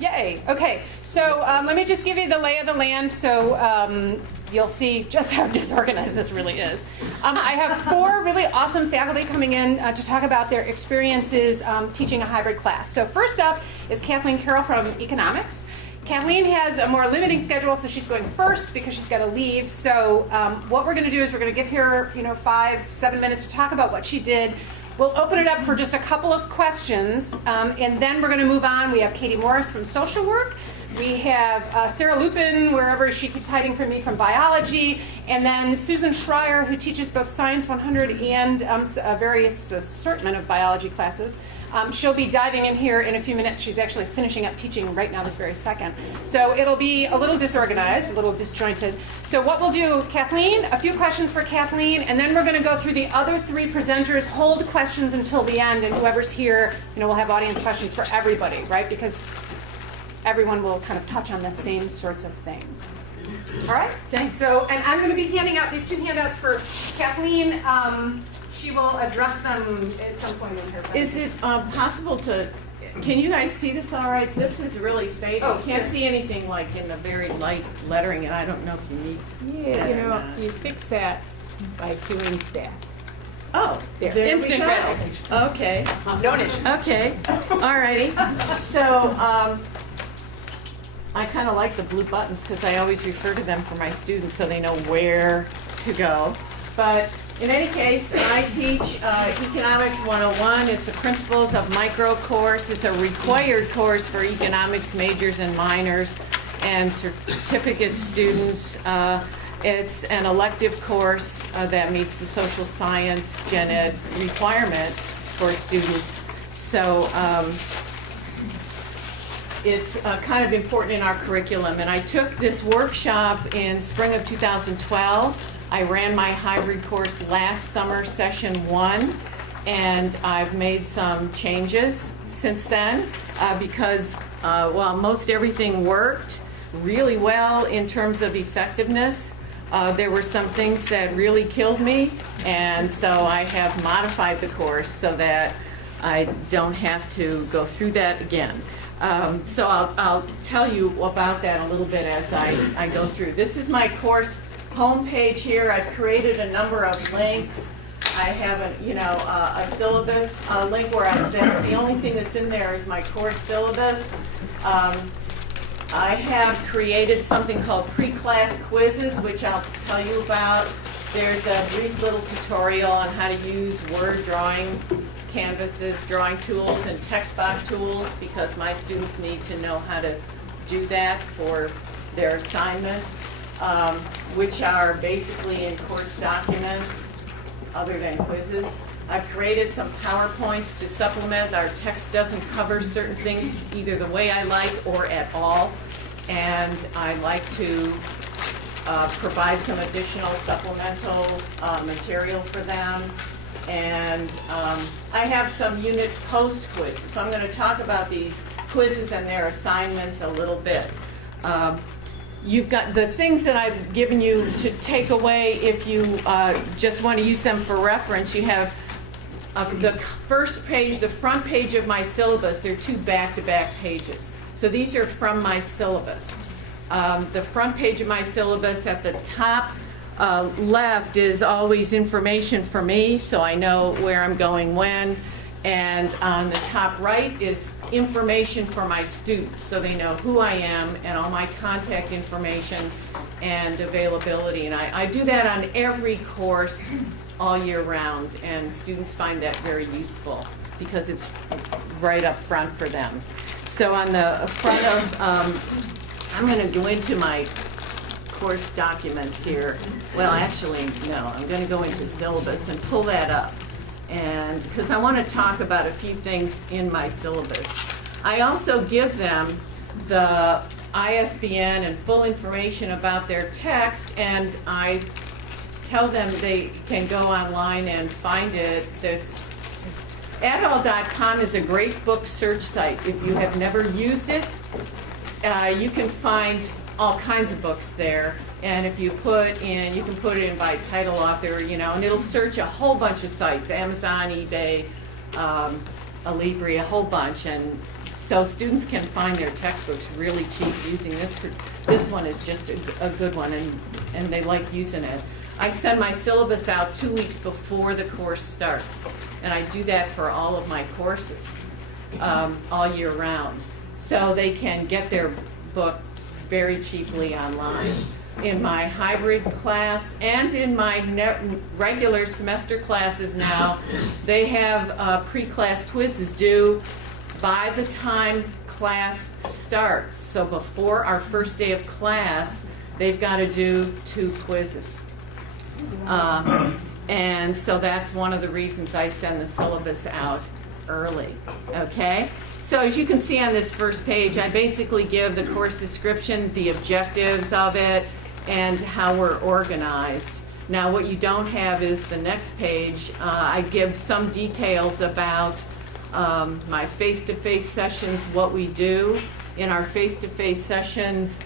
Yay. Okay. So let me just give you the lay of the land so you'll see just how disorganized this really is. I have 4 really awesome faculty coming in to talk about their experiences teaching a hybrid class. So first up is Kathleen Carroll from Economics. Kathleen has a more limiting schedule, so she's going first because she's got to leave. So what we're going to do is we're going to give her 5-7 minutes to talk about what she did. We'll open it up for just a couple of questions, and then we're going to move on. We have Katie Morris from social work. We have Sarah Lupin, wherever she keeps hiding from me, from biology. And then Susan Schreier, who teaches both Science 100 and various assortment of biology classes. She'll be diving in here in a few minutes. She's actually finishing up teaching right now this very second. So it'll be a little disorganized, a little disjointed. So what we'll do, Kathleen, a few questions for Kathleen, and then we're going to go through the other 3 presenters, hold questions until the end, and whoever's here, we'll have audience questions for everybody, right? Because everyone will kind of touch on the same sorts of things. All right? Thanks. So, and I'm going to be handing out these 2 handouts for Kathleen. She will address them at some point in her presentation. Is it possible to, can you guys see this all right? This is really faded. Oh, You can't yeah. see anything like in the very light lettering, and I don't know if you need Yeah, that or not. you fix that by doing that. Oh, There. there Instant we go. gratification. Okay. No issue. Okay. All righty. So I kind of like the blue buttons because I always refer to them for my students so they know where to go. But in any case, I teach Economics 101. It's a Principles of Micro course. It's a required course for economics majors and minors and certificate students. It's an elective course that meets the social science gen ed requirement for students. So it's kind of important in our curriculum. And I took this workshop in spring of 2012. I ran my hybrid course last summer, session 1, and I've made some changes since then because while most everything worked really well in terms of effectiveness, there were some things that really killed me, and so I have modified the course so that I don't have to go through that again. So I'll tell you about that a little bit as I go through. This is my course homepage here. I've created a number of links. I have a syllabus link where that's the only thing that's in there is my course syllabus. I have created something called pre-class quizzes, which I'll tell you about. There's a brief little tutorial on how to use Word drawing canvases, drawing tools, and text box tools because my students need to know how to do that for their assignments, which are basically in course documents other than quizzes. I've created some PowerPoints to supplement. Our text doesn't cover certain things either the way I like or at all, and I like to provide some additional supplemental material for them. And I have some units post quizzes, so I'm going to talk about these quizzes and their assignments a little bit. You've got the things that I've given you to take away if you just want to use them for reference. You have the first page, the front page of my syllabus. There are 2 back-to-back pages. So these are from my syllabus. The front page of my syllabus at the top left is always information for me, so I know where I'm going when. And on the top right is information for my students, so they know who I am and all my contact information and availability. And I do that on every course all year round, and students find that very useful because it's right up front for them. So on the front of, I'm going to go into my course documents here. Well, actually, no, I'm going to go into syllabus and pull that up. And because I want to talk about a few things in my syllabus. I also give them the ISBN and full information about their text, and I tell them they can go online and find it. This adall.com is a great book search site. If you have never used it, you can find all kinds of books there. And if you put in, you can put it in by title, author, and it'll search a whole bunch of sites, Amazon, eBay, Alibri, a whole bunch, and So students can find their textbooks really cheap using this. This one is just a good one, and they like using it. I send my syllabus out 2 weeks before the course starts, and I do that for all of my courses all year round. So they can get their book very cheaply online. In my hybrid class and in my regular semester classes now, they have pre-class quizzes due by the time class starts. So before our first day of class, they've got to do 2 quizzes. And so that's one of the reasons I send the syllabus out early, okay? So as you can see on this first page, I basically give the course description, the objectives of it, and how we're organized. Now what you don't have is the next page. I give some details about my face-to-face sessions, what we do. In our face-to-face sessions,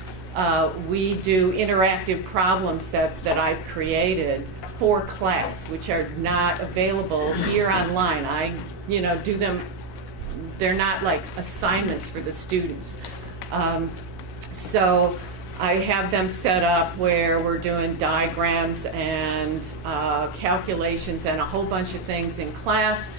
we do interactive problem sets that I've created for class, which are not available here online. I, do them. They're not like assignments for the students. So I have them set up where we're doing diagrams and calculations and a whole bunch of things in class,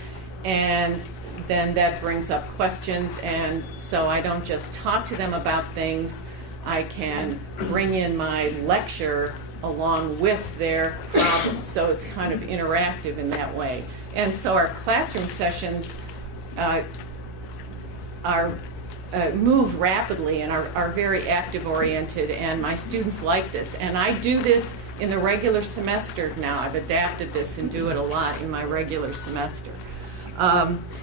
and then that brings up questions, and so I don't just talk to them about things, I can bring in my lecture along with their problems, so it's kind of interactive in that way. And so our classroom sessions move rapidly and are very active oriented, and my students like this. And I do this in the regular semester now. I've adapted this and do it a lot in my regular semester.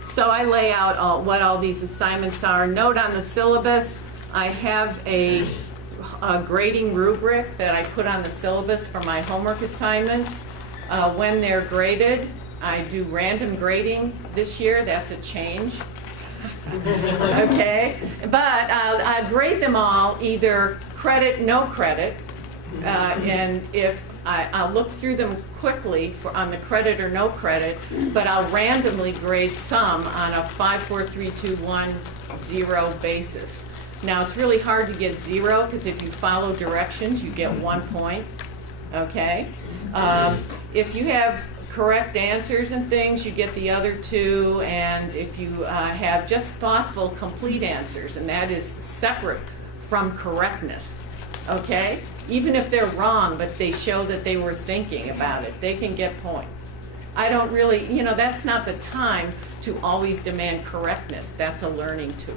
So I lay out what all these assignments are. Note on the syllabus, I have a grading rubric that I put on the syllabus for my homework assignments. When they're graded, I do random grading this year. That's a change. Okay, but I grade them all either credit, no credit, and if I'll look through them quickly on the credit or no credit, but I'll randomly grade some on a 5, 4, 3, 2, 1, 0 basis. Now it's really hard to get 0 because if you follow directions, you get 1 point. Okay, if you have correct answers and things, you get the other 2, and if you have just thoughtful, complete answers, and that is separate from correctness, okay? Even if they're wrong, but they show that they were thinking about it, they can get points. I don't really, that's not the time to always demand correctness. That's a learning tool.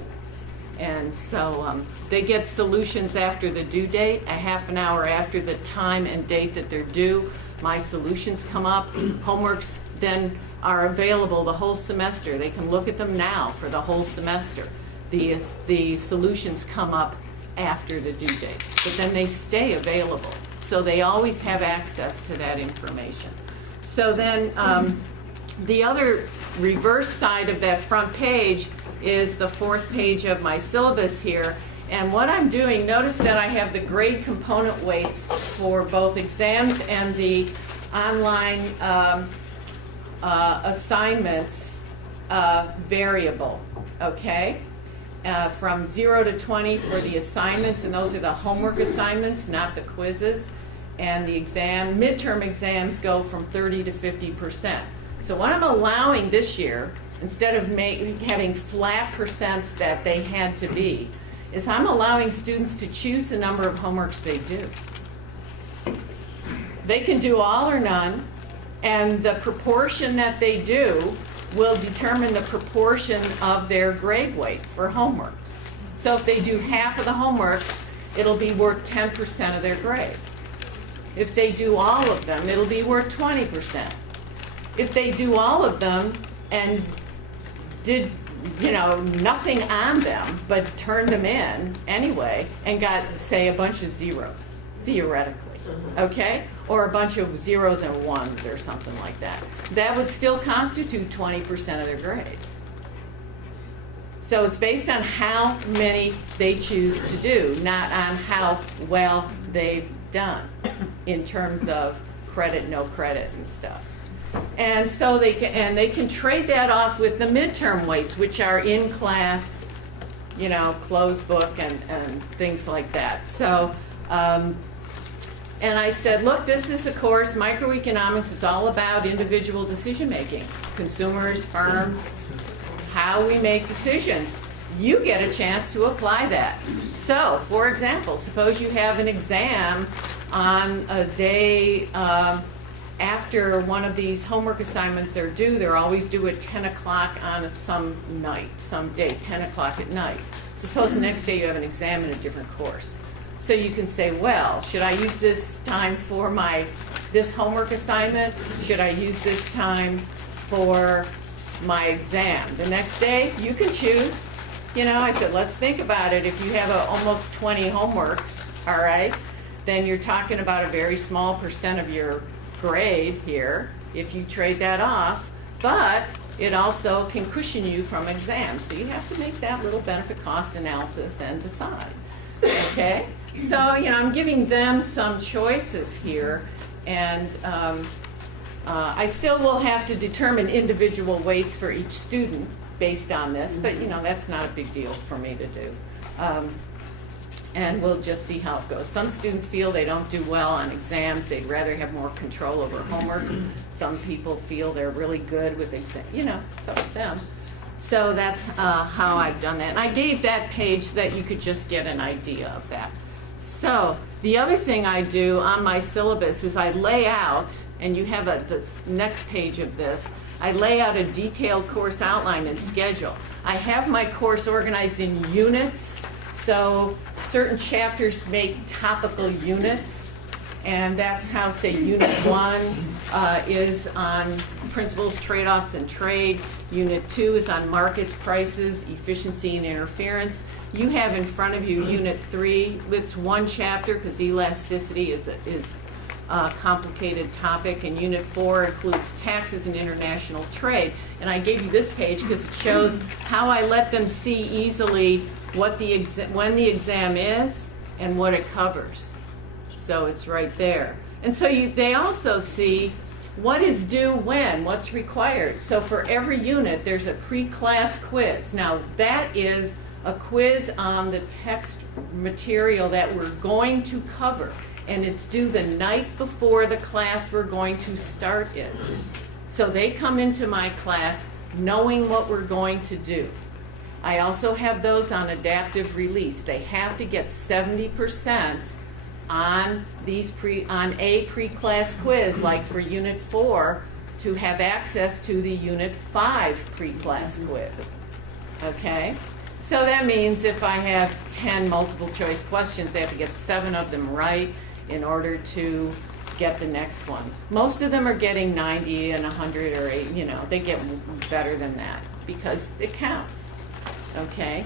And so they get solutions after the due date, a half an hour after the time and date that they're due. My solutions come up. Homeworks then are available the whole semester. They can look at them now for the whole semester. The solutions come up after the due dates, but then they stay available. So they always have access to that information. So then the other reverse side of that front page is the 4th page of my syllabus here. And what I'm doing, notice that I have the grade component weights for both exams and the online assignments variable, okay? From 0 to 20 for the assignments, and those are the homework assignments, not the quizzes. And the midterm exams go from 30 to 50%. So what I'm allowing this year, instead of having flat percents that they had to be, is I'm allowing students to choose the number of homeworks they do. They can do all or none, and the proportion that they do will determine the proportion of their grade weight for homeworks. So if they do half of the homeworks, it'll be worth 10% of their grade. If they do all of them, it'll be worth 20%. If they do all of them and did nothing on them, but turned them in anyway and got, say, a bunch of zeros, theoretically, okay? Or a bunch of zeros and ones or something like that. That would still constitute 20% of their grade. So it's based on how many they choose to do, not on how well they've done in terms of credit, no credit and stuff. And so they can trade that off with the midterm weights, which are in class you know, closed book and things like that. So, and I said, look, this is a course, microeconomics is all about individual decision making. Consumers, firms, how we make decisions. You get a chance to apply that. So, for example, suppose you have an exam on a day after one of these homework assignments are due. They're always due at 10 o'clock on some night, some day, 10 o'clock at night. So suppose the next day you have an exam in a different course. So you can say, well, should I use this time for this homework assignment? Should I use this time for my exam? The next day, you can choose. You know, I said, let's think about it. If you have almost 20 homeworks, all right, then you're talking about a very small percent of your grade here if you trade that off, but it also can cushion you from exams. So you have to make that little benefit cost analysis and decide. Okay? So, you know, I'm giving them some choices here, and I still will have to determine individual weights for each student based on this, but, you know, that's not a big deal for me to do. And we'll just see how it goes. Some students feel they don't do well on exams. They'd rather have more control over homeworks. Some people feel they're really good with exams. You know, it's up to them. So that's how I've done that. And I gave that page so that you could just get an idea of that. So the other thing I do on my syllabus is I lay out, and you have this next page of this, I lay out a detailed course outline and schedule. I have my course organized in units. So certain chapters make topical units, and that's how, say, Unit 1 is on principles, trade-offs, and trade. Unit 2 is on markets, prices, efficiency, and interference. You have in front of you Unit 3. It's one chapter because elasticity is a complicated topic, and Unit 4 includes taxes and international trade. And I gave you this page because it shows how I let them see easily what when the exam is and what it covers. So it's right there. And so they also see what is due when, what's required. So for every unit, there's a pre-class quiz. Now that is a quiz on the text material that we're going to cover, and it's due the night before the class we're going to start in. So they come into my class knowing what we're going to do. I also have those on adaptive release. They have to get 70% on a pre-class quiz, like for Unit 4, to have access to the Unit 5 pre-class quiz. Okay? So that means if I have 10 multiple choice questions, they have to get 7 of them right in order to get the next one. Most of them are getting 90 and 100 or 8, you know, they get better than that because it counts. Okay,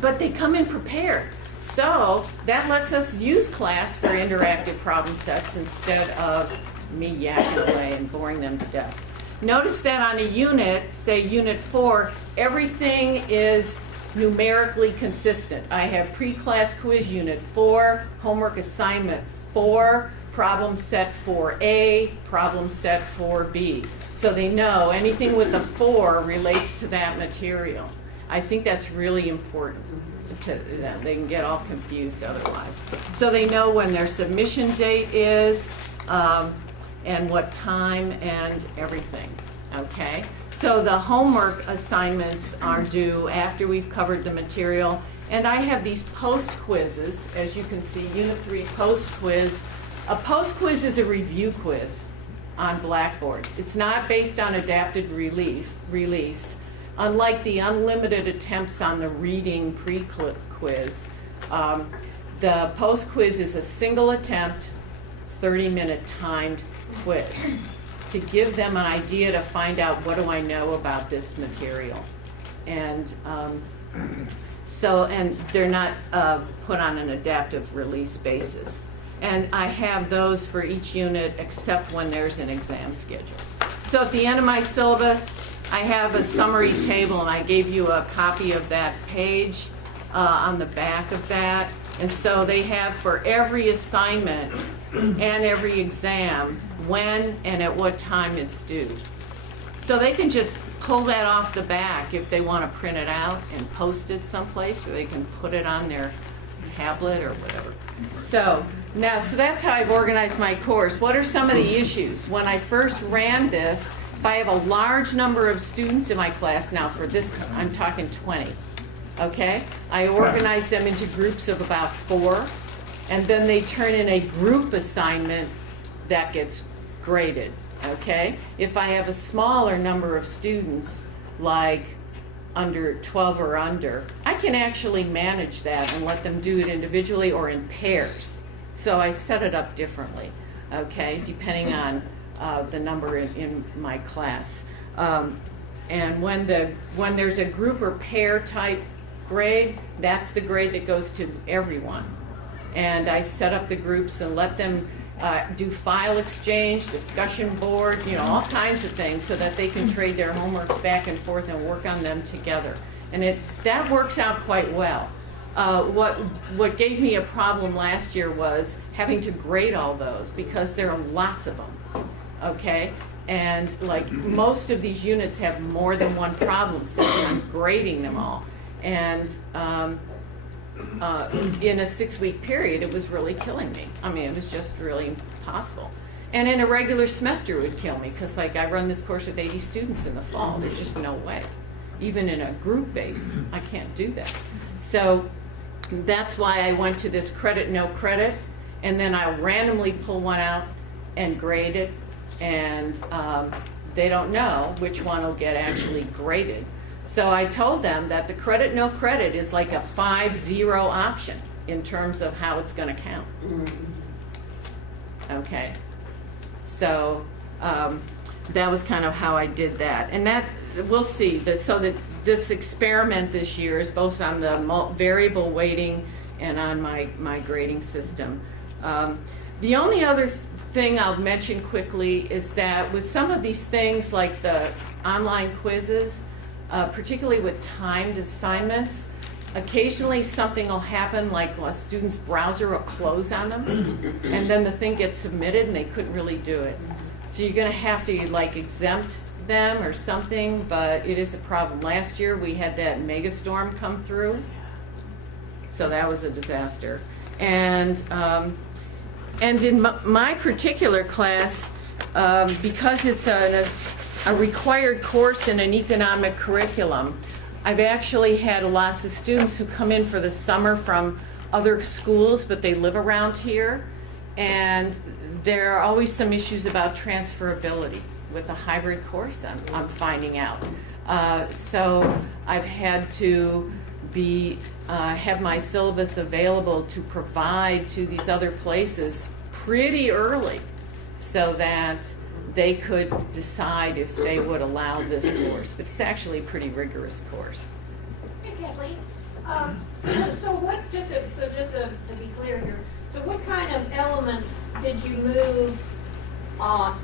but they come in prepared. So that lets us use class for interactive problem sets instead of me yakking away and boring them to death. Notice that on a unit, say Unit 4, everything is numerically consistent. I have pre-class quiz Unit 4, homework assignment 4, problem set 4A, problem set 4B. So they know anything with the 4 relates to that material. I think that's really important to them. They can get all confused otherwise. So they know when their submission date is and what time and everything. Okay? So the homework assignments are due after we've covered the material. And I have these post quizzes, as you can see, Unit 3 post quiz. A post quiz is a review quiz on Blackboard. It's not based on adapted release. Unlike the unlimited attempts on the reading pre-quiz, the post-quiz is a single attempt, 30-minute timed quiz to give them an idea to find out what do I know about this material. And and they're not put on an adaptive release basis. And I have those for each unit except when there's an exam schedule. So at the end of my syllabus, I have a summary table, and I gave you a copy of that page on the back of that. And so they have for every assignment and every exam when and at what time it's due. So they can just pull that off the back if they want to print it out and post it someplace, or they can put it on their tablet or whatever. So that's how I've organized my course. What are some of the issues? When I first ran this, if I have a large number of students in my class, now for this, I'm talking 20, okay? I organize them into groups of about 4, and then they turn in a group assignment that gets graded, okay? If I have a smaller number of students, like under 12 or under, I can actually manage that and let them do it individually or in pairs. So I set it up differently, okay, depending on the number in my class. And when there's a group or pair type grade, that's the grade that goes to everyone. And I set up the groups and let them do file exchange, discussion board, all kinds of things so that they can trade their homeworks back and forth and work on them together. And that works out quite well. What gave me a problem last year was having to grade all those because there are lots of them, okay? And like most of these units have more than one problem, so I'm grading them all. And in a 6-week period, it was really killing me. I mean, it was just really impossible. And in a regular semester, it would kill me because like I run this course with 80 students in the fall. There's just no way. Even in a group base, I can't do that. So that's why I went to this credit, no credit, and then I'll randomly pull one out and grade it, and they don't know which one will get actually graded. So I told them that the credit, no credit is like a 5-0 option in terms of how it's going to count. Okay. So that was kind of how I did that. And that, we'll see. So that this experiment this year is both on the variable weighting and on my grading system. The only other thing I'll mention quickly is that with some of these things like the online quizzes, particularly with timed assignments, occasionally something will happen like a student's browser will close on them and then the thing gets submitted and they couldn't really do it. So you're going to have to like exempt them or something, but it is a problem. Last year we had that mega storm come through, so that was a disaster. And in my particular class, because it's a required course in an economic curriculum, I've actually had lots of students who come in for the summer from other schools, but they live around here, and there are always some issues about transferability with a hybrid course I'm finding out. So I've had to have my syllabus available to provide to these other places pretty early so that they could decide if they would allow this course. But it's actually a pretty rigorous course. Hey, Kathleen. Just to be clear here, so what kind of elements did you move out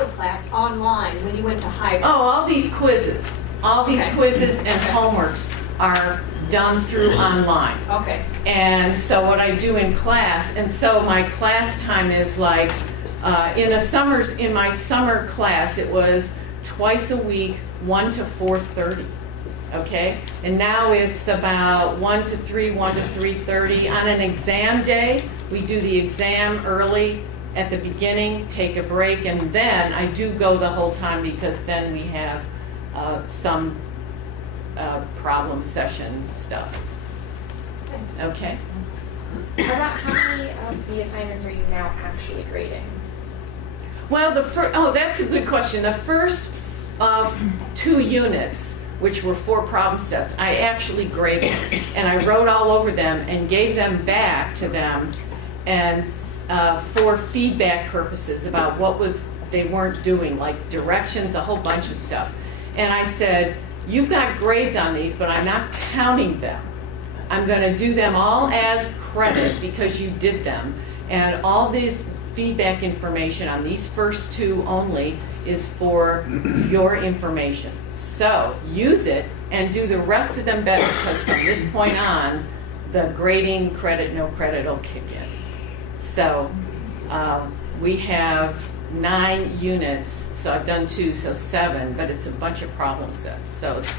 of class online when you went to hybrid? Oh, all these quizzes. All these quizzes and homeworks are done through online. Okay. And so what I do in class, and so my class time is like, in my summer class, it was twice a week, 1 to 4:30, okay? And now it's about 1 to 3, 1 to 3:30. On an exam day, we do the exam early at the beginning, take a break, and then I do go the whole time because then we have some problem session stuff. Okay? About how many of the assignments are you now actually grading? Well, that's a good question. The first 2 units, which were 4 problem sets, I actually graded, and I wrote all over them and gave them back to them, and for feedback purposes about what they weren't doing, like directions, a whole bunch of stuff. And I said, you've got grades on these, but I'm not counting them. I'm going to do them all as credit because you did them. And all this feedback information on these first 2 only is for your information. So use it and do the rest of them better because from this point on, the grading credit, no credit will kick in. So we have 9 units, so I've done 2, so 7, but it's a bunch of problem sets. So it's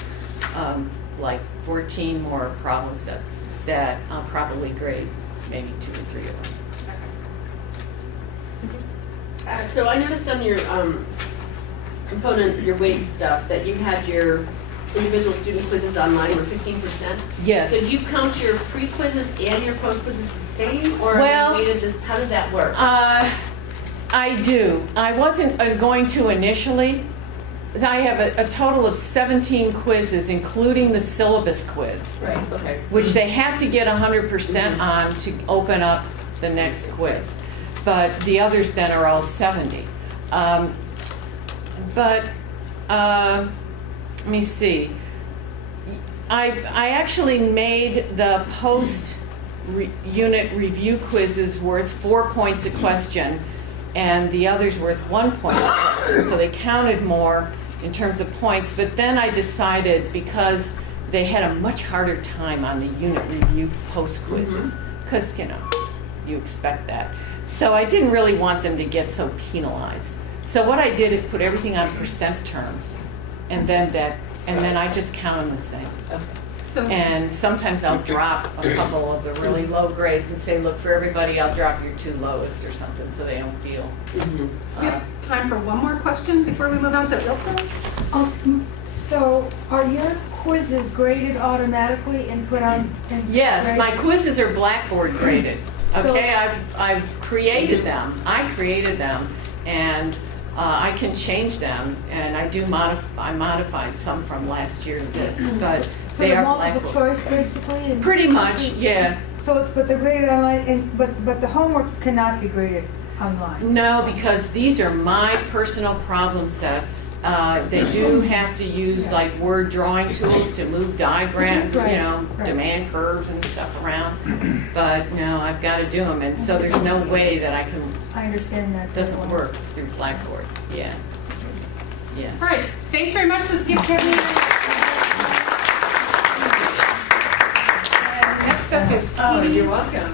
like 14 more problem sets that I'll probably grade maybe 2 or 3 of them. So I noticed on your component, your weight stuff, that you had your individual student quizzes online were 15%. Yes. So do you count your pre-quizzes and your post-quizzes the same, or Well, have you weighted this? How does that work? I do. I wasn't going to initially. I have a total of 17 quizzes, including the syllabus quiz, Right. Okay. which they have to get 100% on to open up the next quiz. But the others then are all 70. Let me see. I actually made the post-unit review quizzes worth 4 points a question, and the others worth 1 point a question. So they counted more in terms of points. But then I decided, because they had a much harder time on the unit review post quizzes, because you expect that. So I didn't really want them to get so penalized. So what I did is put everything on percent terms, and then I just count them the same. And sometimes I'll drop a couple of the really low grades and say, look, for everybody, I'll drop your 2 lowest or something, so they don't feel. We have time for one more question before we move on. So Ilse? So are your quizzes graded automatically and put on? Yes, my grades? quizzes are Blackboard graded. So- Okay, I've created them. I created them, and I can change them, and I modified some from last year to this, but So they the are multiple Blackboard. choice basically? And- Pretty much, yeah. So, but they're graded online, but the homeworks cannot be graded online? No, because these are my personal problem sets. They do have to use like word drawing tools to move diagrams, Right, right. demand curves and stuff around. But no, I've got to do them, and so there's no way that I can. I understand that. Doesn't work through Blackboard. Yeah. Yeah. All right. Thanks very much. Let's give Tiffany. Next up is Oh, Katie. you're welcome.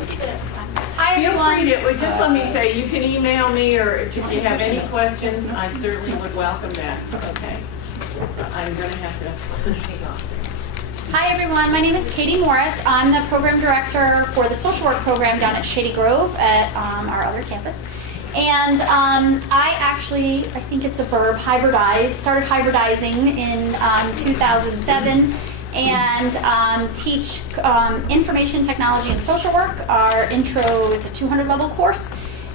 Hi Feel everyone. free to, just let me say, you can email me, or if you have any questions, I certainly would welcome that. Okay. I'm going to have to take off. Hi everyone, my name is Katie Morris. I'm the program director for the social work program down at Shady Grove at our other campus. And I think it's a verb, started hybridizing in 2007 and teach information technology and social work. Our intro, it's a 200 level course,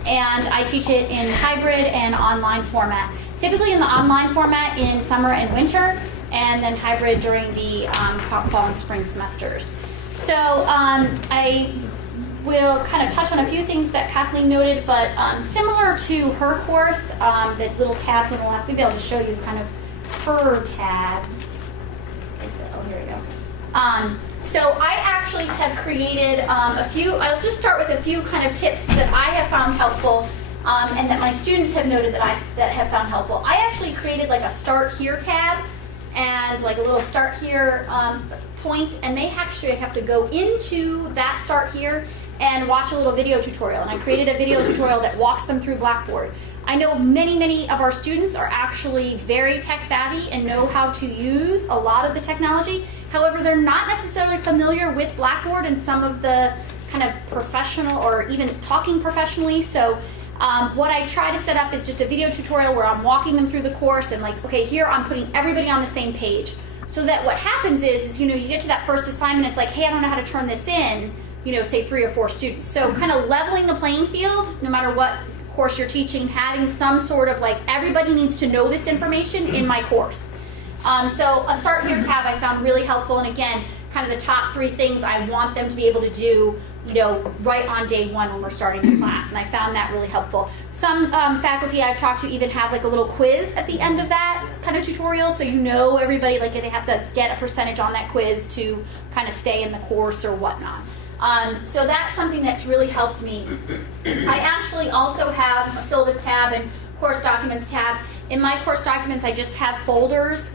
and I teach it in hybrid and online format. Typically in the online format in summer and winter, and then hybrid during the fall and spring semesters. So I will kind of touch on a few things that Kathleen noted, but similar to her course, the little tabs, and we'll have to be able to show you kind of her tabs. Oh, here we go. So I actually have created a few, I'll just start with a few kind of tips that I have found helpful and that my students have noted that have found helpful. I actually created like a start here tab and like a little start here point, and they actually have to go into that start here and watch a little video tutorial. And I created a video tutorial that walks them through Blackboard. I know many of our students are actually very tech savvy and know how to use a lot of the technology. However, they're not necessarily familiar with Blackboard and some of the kind of professional or even talking professionally. So what I try to set up is just a video tutorial where I'm walking them through the course and like, okay, here I'm putting everybody on the same page. So that what happens is you get to that first assignment, it's like, hey, I don't know how to turn this in, say 3 or 4 students. So kind of leveling the playing field, no matter what course you're teaching, having some sort of like, everybody needs to know this information in my course. So a start here tab I found really helpful, and again, kind of the top 3 things I want them to be able to do right on day 1 when we're starting the class, and I found that really helpful. Some faculty I've talked to even have like a little quiz at the end of that kind of tutorial, so everybody, like they have to get a percentage on that quiz to kind of stay in the course or whatnot. So that's something that's really helped me. I actually also have a syllabus tab and course documents tab. In my course documents, I just have folders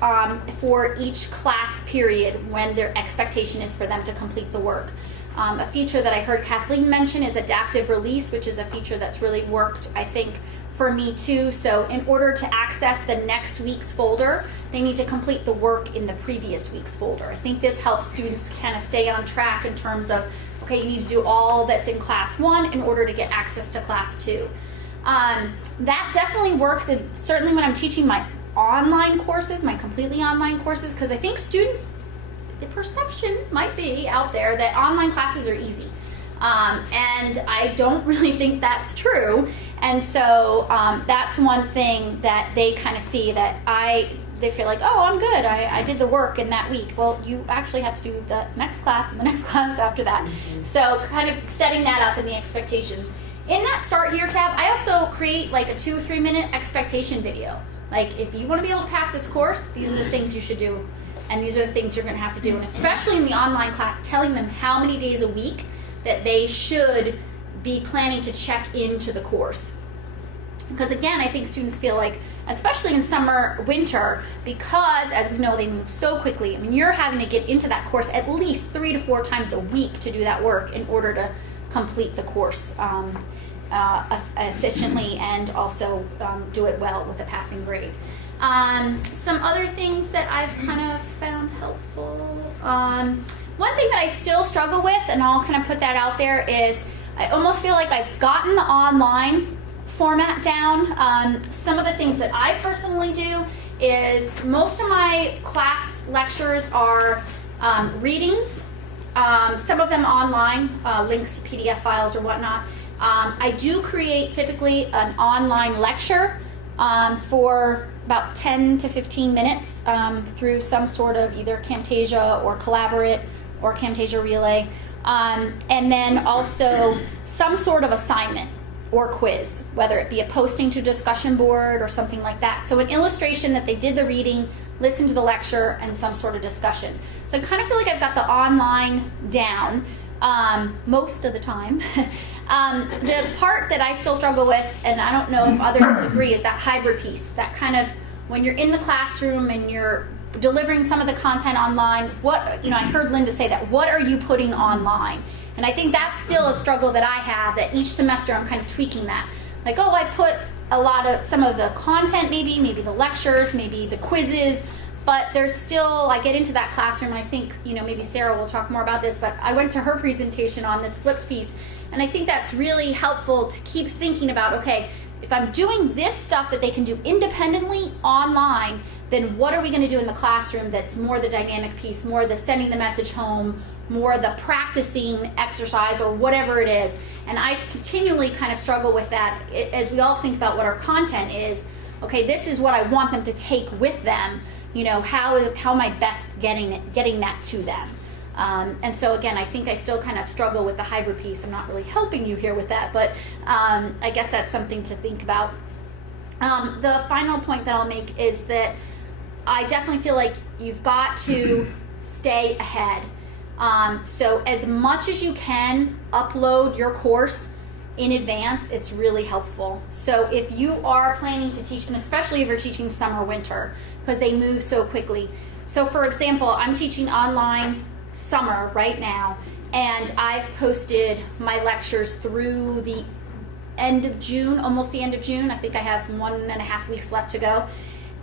for each class period when their expectation is for them to complete the work. A feature that I heard Kathleen mention is adaptive release, which is a feature that's really worked, I think, for me too. So in order to access the next week's folder, they need to complete the work in the previous week's folder. I think this helps students kind of stay on track in terms of, okay, you need to do all that's in class 1 in order to get access to class 2. That definitely works, and certainly when I'm teaching my online courses, my completely online courses, because I think students, the perception might be out there that online classes are easy. And I don't really think that's true. And so that's one thing that they kind of see, that they feel like, oh, I'm good, I did the work in that week. Well, you actually have to do the next class and the next class after that. So kind of setting that up in the expectations. In that Start Here tab, I also create like a 2 or 3 minute expectation video. Like, if you want to be able to pass this course, these are the things you should do, and these are the things you're going to have to do. And especially in the online class, telling them how many days a week that they should be planning to check into the course. Because again, I think students feel like, especially in summer, winter, because as we know, they move so quickly. I mean, you're having to get into that course at least 3 to 4 times a week to do that work in order to complete the course efficiently, and also do it well with a passing grade. Some other things that I've kind of found helpful. One thing that I still struggle with, and I'll kind of put that out there, is I almost feel like I've gotten the online format down. Some of the things that I personally do is most of my class lectures are readings, some of them online, links to PDF files or whatnot. I do create typically an online lecture for about 10 to 15 minutes through some sort of either Camtasia or Collaborate or Camtasia Relay, and then also some sort of assignment or quiz, whether it be a posting to discussion board or something like that. So an illustration that they did the reading, listened to the lecture, and some sort of discussion. So I kind of feel like I've got the online down most of the time. The part that I still struggle with, and I don't know if others would agree, is that hybrid piece. That kind of, when you're in the classroom and you're delivering some of the content online, I heard Linda say that, what are you putting online? And I think that's still a struggle that I have, that each semester I'm kind of tweaking that. Like, oh, I put some of the content, maybe the lectures, maybe the quizzes, but there's still, I get into that classroom, and I think, maybe Sarah will talk more about this, but I went to her presentation on this flipped piece, and I think that's really helpful to keep thinking about, okay, if I'm doing this stuff that they can do independently online, then what are we going to do in the classroom that's more the dynamic piece, more the sending the message home, more the practicing exercise, or whatever it is. And I continually kind of struggle with that as we all think about what our content is. Okay, this is what I want them to take with them. How am I best getting that to them? And so again, I think I still kind of struggle with the hybrid piece. I'm not really helping you here with that, but I guess that's something to think about. The final point that I'll make is that I definitely feel like you've got to stay ahead. So as much as you can, upload your course in advance. It's really helpful. So if you are planning to teach, and especially if you're teaching summer, winter, because they move so quickly. So for example, I'm teaching online summer right now, and I've posted my lectures through the end of June, almost the end of June. I think I have 1.5 weeks left to go.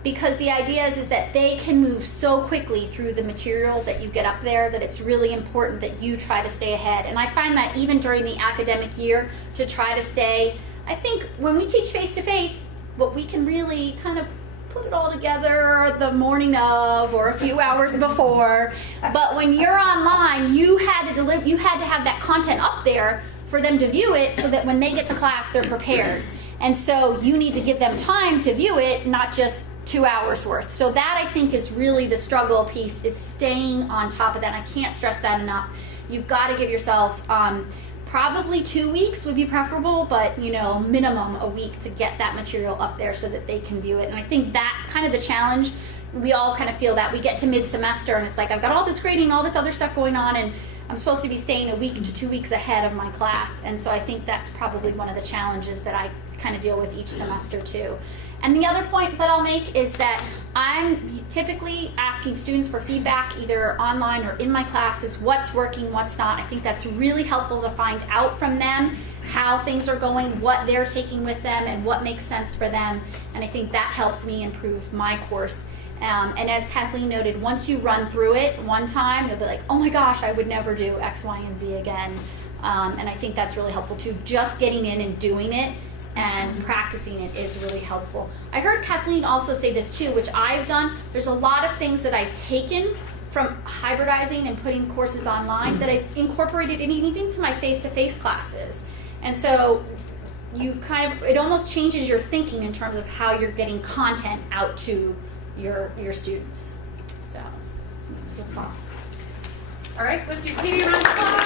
Because the idea is that they can move so quickly through the material that you get up there, that it's really important that you try to stay ahead. And I find that even during the academic year, to try to stay, I think when we teach face-to-face, what we can really kind of put it all together the morning of or a few hours before. But when you're online, you had to have that content up there for them to view it, so that when they get to class, they're prepared. And so you need to give them time to view it, not just 2 hours worth. So that, I think, is really the struggle piece, is staying on top of that. And I can't stress that enough. You've got to give yourself probably 2 weeks would be preferable, but minimum a week to get that material up there so that they can view it. And I think that's kind of the challenge. We all kind of feel that. We get to mid-semester and it's like, I've got all this grading, all this other stuff going on, and I'm supposed to be staying a week to 2 weeks ahead of my class. And so I think that's probably one of the challenges that I kind of deal with each semester too. And the other point that I'll make is that I'm typically asking students for feedback either online or in my classes, what's working, what's not. I think that's really helpful to find out from them how things are going, what they're taking with them, and what makes sense for them. And I think that helps me improve my course. And as Kathleen noted, once you run through it one time, you'll be like, oh my gosh, I would never do X, Y, and Z again. And I think that's really helpful too. Just getting in and doing it and practicing it is really helpful. I heard Kathleen also say this too, which I've done. There's a lot of things that I've taken from hybridizing and putting courses online that I've incorporated in even to my face-to-face classes. And so you it almost changes your thinking in terms of how you're getting content out to your students. So, some good thoughts. All right, let's give Katie a round of applause.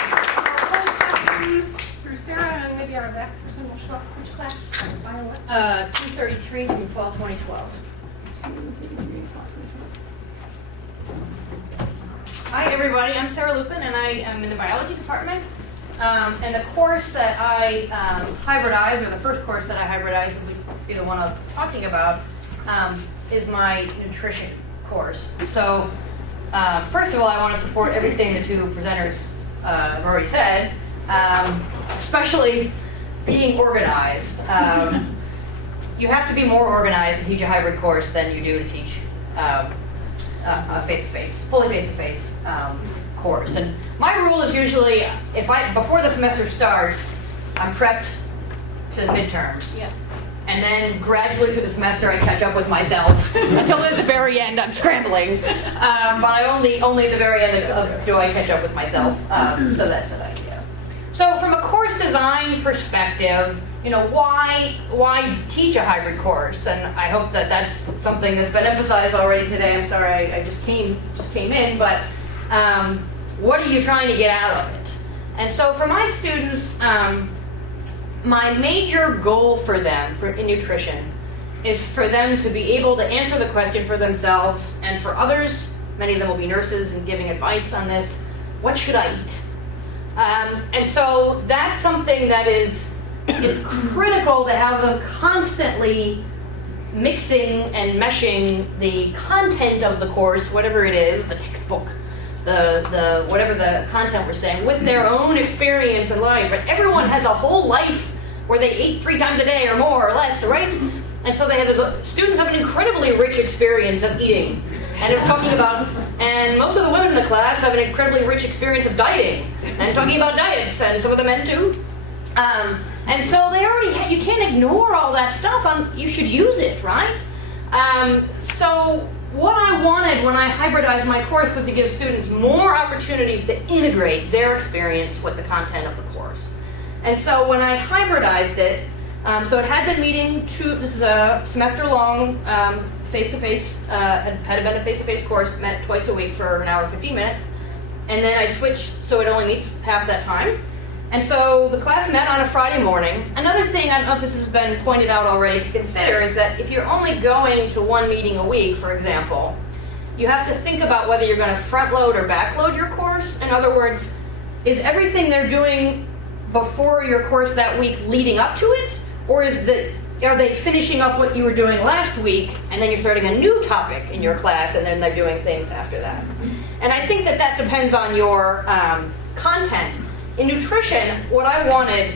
Our whole questions through Sarah, and maybe our last person will show up. Which class? Bio what? 233 from fall 2012. Hi everybody, I'm Sarah Lupin and I am in the biology department. And the course that I hybridized, or the first course that I hybridized, would be the one I'm talking about, is my nutrition course. So first of all, I want to support everything the two presenters have already said, especially being organized. You have to be more organized to teach a hybrid course than you do to teach a face-to-face, fully face-to-face course. And my rule is usually, before the semester starts, I'm prepped to midterms. Yeah. And then gradually through the semester, I catch up with myself until at the very end I'm scrambling. But I only at the very end do I catch up with myself. So that's an idea. So from a course design perspective, why teach a hybrid course? And I hope that that's something that's been emphasized already today. I'm sorry, I just came in, but what are you trying to get out of it? And so for my students, my major goal for them in nutrition is for them to be able to answer the question for themselves, and for others, many of them will be nurses and giving advice on this, what should I eat? And so that's something that is critical to have them constantly mixing and meshing the content of the course, whatever it is, the textbook, the whatever the content we're saying, with their own experience in life. Right? Everyone has a whole life where they eat 3 times a day or more or less, right? And so students have an incredibly rich experience of eating and of talking about, and most of the women in the class have an incredibly rich experience of dieting and talking about diets, and some of the men too. And so they already you can't ignore all that stuff. You should use it, right? So what I wanted when I hybridized my course was to give students more opportunities to integrate their experience with the content of the course. And so when I hybridized it, so it had been meeting this is a semester-long face-to-face, had been a face-to-face course, met twice a week for an hour and 15 minutes. And then I switched so it only meets half that time. And so the class met on a Friday morning. Another thing, I don't know if this has been pointed out already, to consider is that if you're only going to one meeting a week, for example, you have to think about whether you're going to front load or back load your course. In other words, is everything they're doing before your course that week leading up to it? Or are they finishing up what you were doing last week and then you're starting a new topic in your class and then they're doing things after that? And I think that depends on your content. In nutrition, what I wanted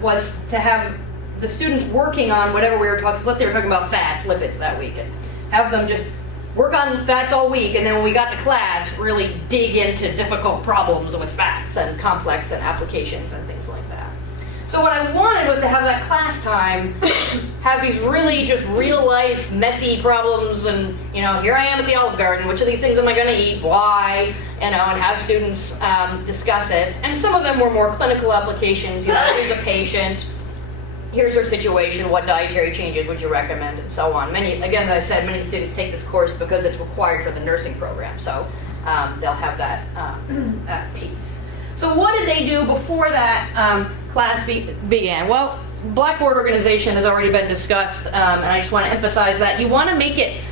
was to have the students working on whatever we were talking, let's say we're talking about fats, lipids that week, and have them just work on fats all week, and then when we got to class, really dig into difficult problems with fats and complex and applications and things like that. So what I wanted was to have that class time have these really just real life messy problems, and here I am at the Olive Garden, which of these things am I going to eat, why, and have students discuss it. And some of them were more clinical applications, here's a patient, here's her situation, what dietary changes would you recommend, and so on. Again, as I said, many students take this course because it's required for the nursing program, so they'll have that piece. So what did they do before that class began? Well, Blackboard organization has already been discussed, and I just want to emphasize that you want to make it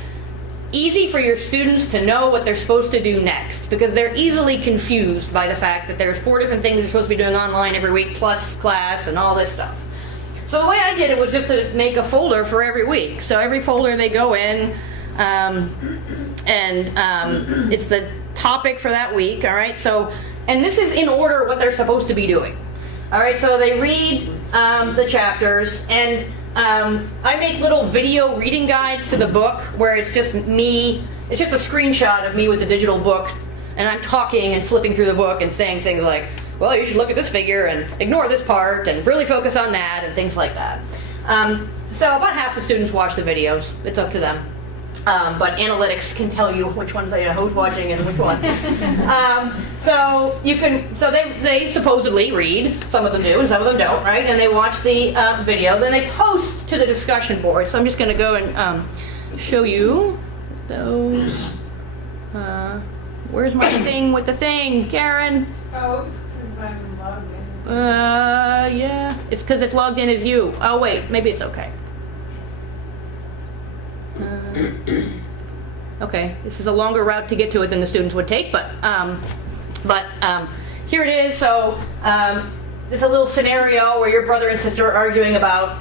easy for your students to know what they're supposed to do next, because they're easily confused by the fact that there's 4 different things they're supposed to be doing online every week, plus class and all this stuff. So the way I did it was just to make a folder for every week. So every folder they go in, it's the topic for that week, all right? So, and this is in order what they're supposed to be doing. All right, so they read the chapters, and I make little video reading guides to the book where it's just me, it's just a screenshot of me with the digital book, and I'm talking and flipping through the book and saying things like, well, you should look at this figure and ignore this part and really focus on that and things like that. So about half the students watch the videos. It's up to them. But analytics can tell you which ones who's watching and which ones. So they supposedly read. Some of them do and some of them don't, right? And they watch the video. Then they post to the discussion board. So I'm just going to go and show you those. Where's my thing with the thing, Karen? Oh, it's because I'm logged in. Yeah. It's because it's logged in as you. Oh, wait. Maybe it's okay. Okay, this is a longer route to get to it than the students would take, but here it is. So it's a little scenario where your brother and sister are arguing about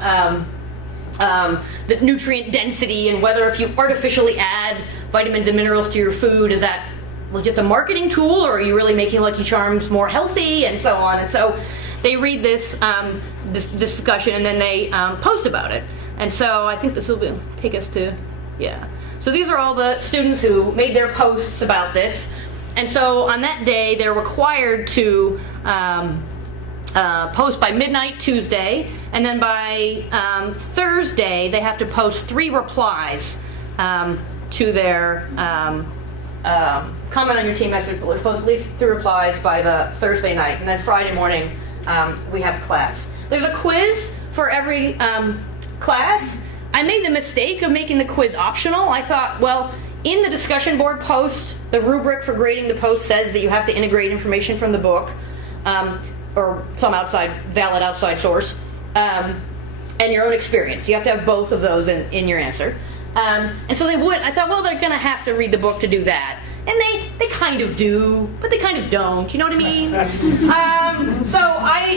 the nutrient density and whether if you artificially add vitamins and minerals to your food, is that just a marketing tool, or are you really making Lucky Charms more healthy, and so on. And so they read this discussion and then they post about it. And so I think this will take us to, yeah. So these are all the students who made their posts about this. And so on that day, they're required to post by midnight Tuesday, and then by Thursday, they have to post 3 replies to their comment on your team message. We're supposed to leave 3 replies by the Thursday night, and then Friday morning, we have class. There's a quiz for every class. I made the mistake of making the quiz optional. I thought, well, in the discussion board post, the rubric for grading the post says that you have to integrate information from the book, or some valid outside source, and your own experience. You have to have both of those in your answer. And so I thought, well, they're going to have to read the book to do that. And they kind of do, but they kind of don't. You know what I mean? So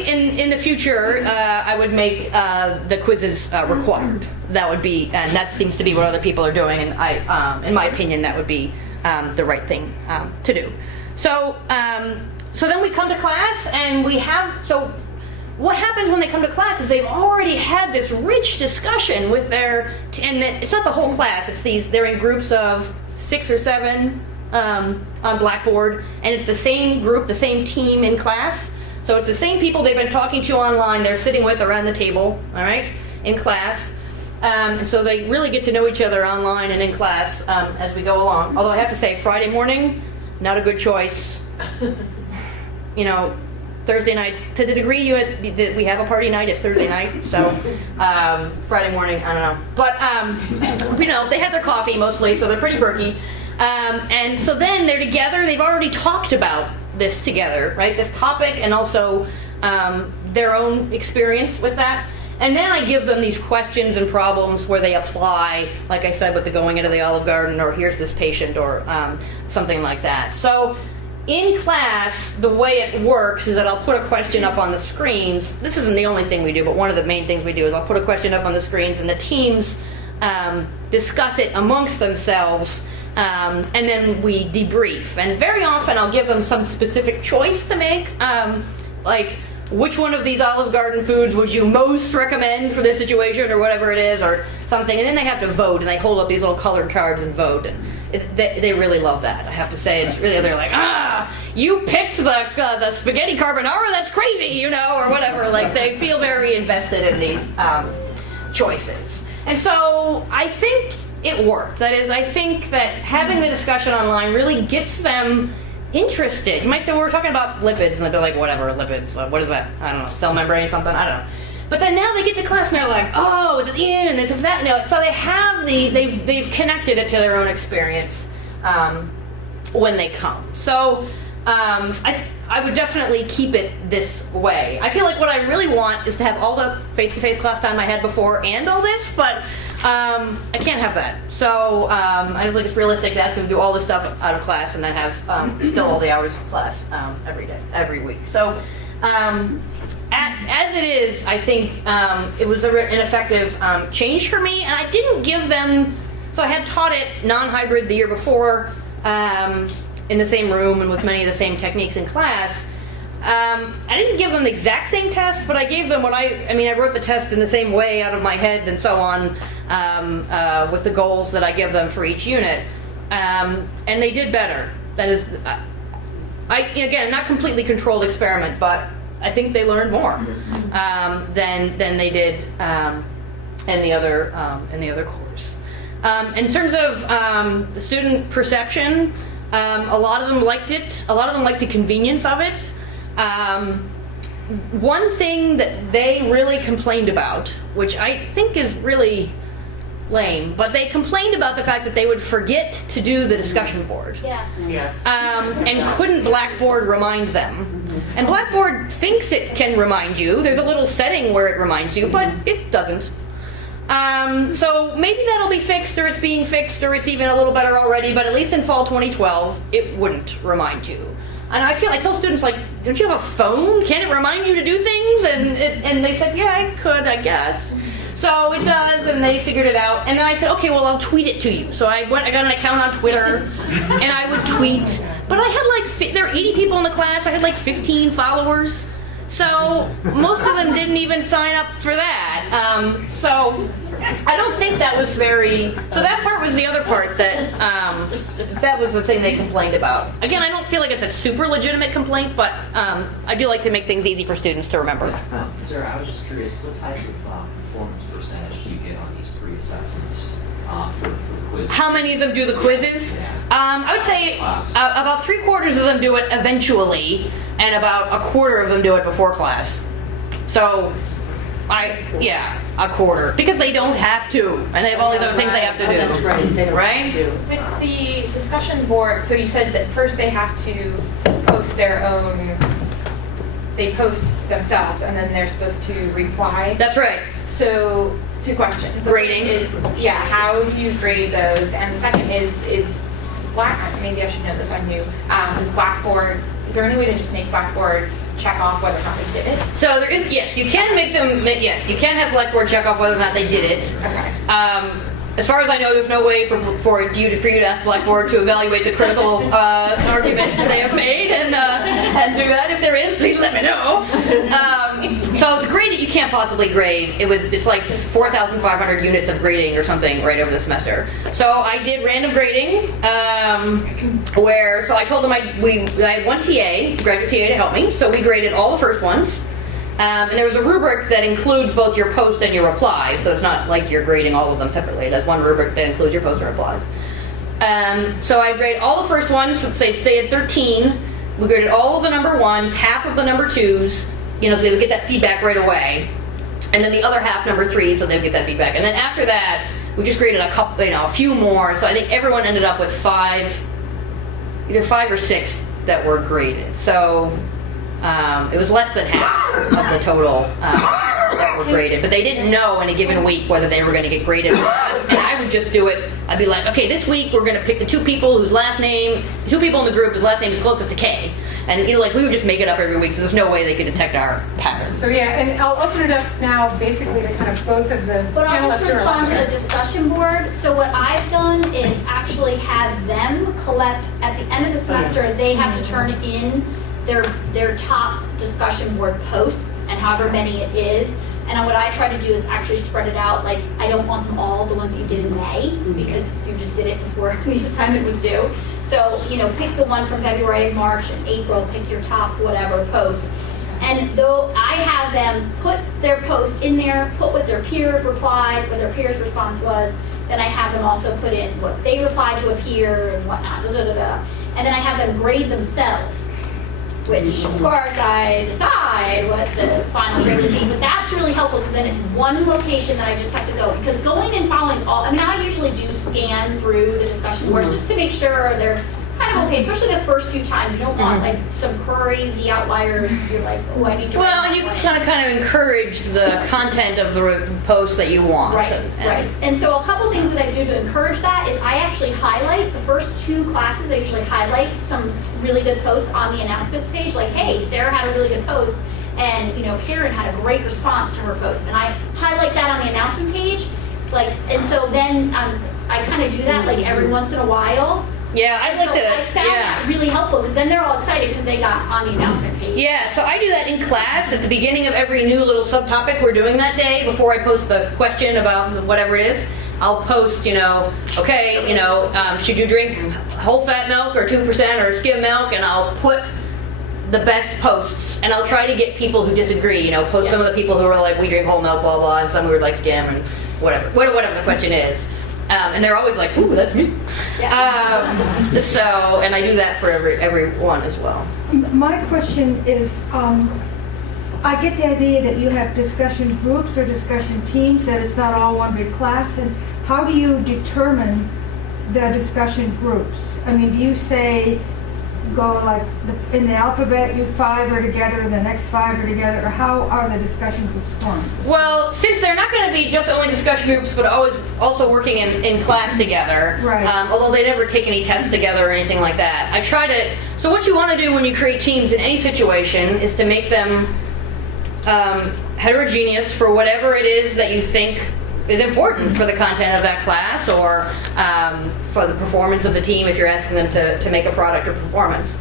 in the future, I would make the quizzes required. That would be, and that seems to be what other people are doing. And in my opinion, that would be the right thing to do. So then we come to class, and what happens when they come to class is they've already had this rich discussion with it's not the whole class. They're in groups of 6 or 7. On Blackboard, and it's the same group, the same team in class. So it's the same people they've been talking to online, they're sitting with around the table, all right, in class. And so they really get to know each other online and in class as we go along. Although I have to say, Friday morning, not a good choice. You know, Thursday nights, to the degree we have a party night, it's Thursday night. So Friday morning, I don't know. But, they have their coffee mostly, so they're pretty perky. And so then they're together, they've already talked about this together, right? This topic, and also their own experience with that. And then I give them these questions and problems where they apply, like I said, with the going into the Olive Garden, or here's this patient, or something like that. So in class, the way it works is that I'll put a question up on the screens. This isn't the only thing we do, but one of the main things we do is I'll put a question up on the screens, and the teams discuss it amongst themselves. And then we debrief, and very often I'll give them some specific choice to make, like which one of these Olive Garden foods would you most recommend for this situation, or whatever it is, or something, and then they have to vote, and they hold up these little colored cards and vote, and they really love that. I have to say, it's really, they're like, you picked the spaghetti carbonara, that's crazy, or whatever. Like, they feel very invested in these choices, and so I think it worked. That is, I think that having the discussion online really gets them interested. You might say, well, we're talking about lipids, and they'll be like, whatever, lipids, what is that? I don't know, cell membrane, something, I don't know. But then now they get to class and they're like, oh, it's in, it's that, so they have they've connected it to their own experience when they come. So I would definitely keep it this way. I feel like what I really want is to have all the face-to-face class time I had before and all this, but I can't have that. So I don't think it's realistic to ask them to do all this stuff out of class and then have still all the hours of class every day, every week. So As it is, I think it was an effective change for me, and I didn't give them. So I had taught it non-hybrid the year before in the same room and with many of the same techniques in class. I didn't give them the exact same test, but I gave them what I wrote the test in the same way out of my head and so on, with the goals that I give them for each unit, and they did better. That is, again, not completely controlled experiment, but I think they learned more than they did in the other course. In terms of the student perception, a lot of them liked it. A lot of them liked the convenience of it. One thing that they really complained about, which I think is really lame, but they complained about the fact that they would forget to do the discussion board. Yes. And couldn't Blackboard remind them. And Blackboard thinks it can remind you. There's a little setting where it reminds you, but it doesn't. So maybe that'll be fixed, or it's being fixed, or it's even a little better already, but at least in fall 2012, it wouldn't remind you. And I tell students, like, don't you have a phone? Can't it remind you to do things? And they said, yeah, I could, I guess. So it does, and they figured it out. And then I said, okay, well, I'll tweet it to you. So I got an account on Twitter, and I would tweet. But I had there were 80 people in the class. I had like 15 followers. So most of them didn't even sign up for that. So I don't think that was very. So that part was the other part that was the thing they complained about. Again, I don't feel like it's a super legitimate complaint, but I do like to make things easy for students to remember. Sarah, I was just curious, what type of performance percentage do you get on these pre-assessments for the quizzes? How many of them do the quizzes? I would say about 3/4 of them do it eventually, and about 1/4 of them do it before class. So, a quarter, because they don't have to, and they have all these other things they have to do. That's right. They don't Right? have to. With the discussion board, so you said that first they have to post their own, they post themselves, and then they're supposed to reply. That's right. So, 2 questions. The Grading. first is, how do you grade those? And the second is maybe I should know this, I'm new. Is Blackboard, is there any way to just make Blackboard check off whether or not they did it? So there is, yes, you can make them, yes, you can have Blackboard check off whether or not they did it. Okay. As far as I know, there's no way for you to ask Blackboard to evaluate the critical arguments that they have made and do that. If there is, please let me know. So the grade that you can't possibly grade, it's like 4,500 units of grading or something right over the semester. So I did random grading, so I told them I had one TA, graduate TA, to help me. So we graded all the first ones. And there was a rubric that includes both your post and your replies, so it's not like you're grading all of them separately. There's one rubric that includes your post and replies. So I graded all the first ones, so say they had 13. We graded all of the number 1s, half of the number 2s, so they would get that feedback right away. And then the other half number 3s, so they would get that feedback. And then after that, we just graded a few more. So I think everyone ended up with either 5 or 6 that were graded. So it was less than half of the total that were graded, but they didn't know in a given week whether they were going to get graded or not. And I would just do it. I'd be like, okay, this week we're going to pick the 2 people in the group whose last name is closest to K, and we would just make it up every week, so there's no way they could detect our patterns. So and I'll open it up now, basically, to kind of both of the But I'll just panelists who are respond to up the discussion board. So what I've done is actually have them collect, at the end of the semester, they have to turn in their top discussion board posts, and however many it is. And what I try to do is actually spread it out. Like, I don't want them all the ones that you did in May, because you just did it before the assignment was due. So, pick the one from February, March, and April, pick your top whatever post. And though I have them put their post in there, put what their peers replied, what their peers' response was, then I have them also put in what they replied to a peer and whatnot, And then I have them grade themselves, which of course I decide what the final grade would be, but that's really helpful because then it's one location that I just have to go. Because going and following I usually do scan through the discussion boards just to make sure they're kind of okay, especially the first few times. You don't want like some crazy outliers. You're like, oh, I need to. Well, and you kind of encourage the content of the posts that you want. Right, right. And so a couple things that I do to encourage that is I actually highlight the first 2 classes. I usually highlight some really good posts on the announcements page, like, hey, Sarah had a really good post. And, you know, Karen had a great response to her post. And I highlight that on the announcement page. Like, and so then I kind of do that like every once in a while. Yeah, I'd like So to. I found that really helpful because then they're all excited because they got on the announcement page. Yeah, so I do that in class at the beginning of every new little subtopic we're doing that day. Before I post the question about whatever it is, I'll post, you know, okay, you know, should you drink whole fat milk or 2% or skim milk? And I'll put the best posts, and I'll try to get people who disagree. You know, post some of the people who are like, we drink whole milk, blah blah, and some who are like skim and whatever the question is. And they're always like, ooh, that's me. So, and I do that for every one as well. My question is, I get the idea that you have discussion groups or discussion teams, that it's not all one big class, and how do you determine the discussion groups? I mean, do you say, go like, in the alphabet, you 5 are together, and the next 5 are together, or how are the discussion groups formed? Well, since they're not going to be just only discussion groups, but always also working in class together, Right. Although they never take any tests together or anything like that, I try to, so what you want to do when you create teams in any situation is to make them heterogeneous for whatever it is that you think is important for the content of that class, or for the performance of the team if you're asking them to make a product or performance.